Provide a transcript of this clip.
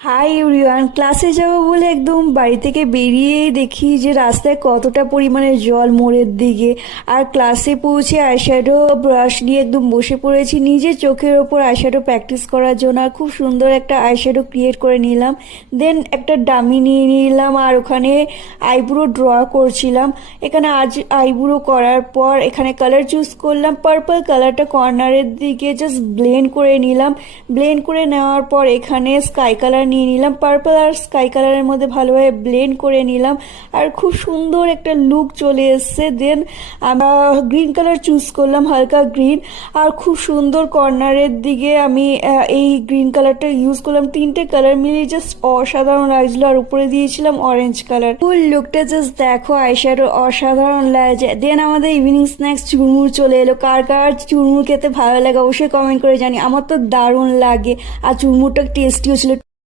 Hi everyone, ক্লাসে যাব বলে একদম বাড়ি থেকে বেরিয়েই দেখি যে রাস্তায় কতটা পরিমাণে জল মোড়ের দিকে। আর ক্লাসে পৌঁছে আইশ্যাডো ব্রাশ নিয়ে একদম বসে পড়েছি নিজের চোখের ওপর আইশ্যাডো প্র্যাকটিস করার জন্য। আর খুব সুন্দর একটা আইশ্যাডো ক্রিয়েট করে নিলাম। দেন একটা ডামি নিয়ে নিলাম আর ওখানে আইব্রো ড্র করছিলাম। এখানে আইব্রো করার পর এখানে কালার চুজ করলাম, পার্পল কালারটা কর্নারের দিকে জাস্ট ব্লেন্ড করে নিলাম। ব্লেন্ড করে নেওয়ার পর এখানে স্কাই কালার নিয়ে নিলাম, পার্পল আর স্কাই কালারের মধ্যে ভালোভাবে ব্লেন্ড করে নিলাম। আর খুব সুন্দর একটা লুক চলে এসছে। দেন আমরা গ্রিন কালার চুজ করলাম, হালকা গ্রিন। আর খুব সুন্দর কর্নারের দিকে আমি এই গ্রিন কালারটা ইউজ করলাম। তিনটে কালার মিলিয়ে জাস্ট অসাধারণ লাগছিল। আর উপরে দিয়েছিলাম অরেঞ্জ কালার। ফুল লুকটা জাস্ট দেখো, আইশ্যাডো অসাধারণ লাগছে। দেন আমাদের ইভিনিং স্ন্যাক্স চুরমুর চলে এলো। কার কার চুরমুর খেতে ভালো লাগে অবশ্যই কমেন্ট করে জানি। আমার তো দারুণ লাগে আর চুরমুরটা টেস্টিও ছিল।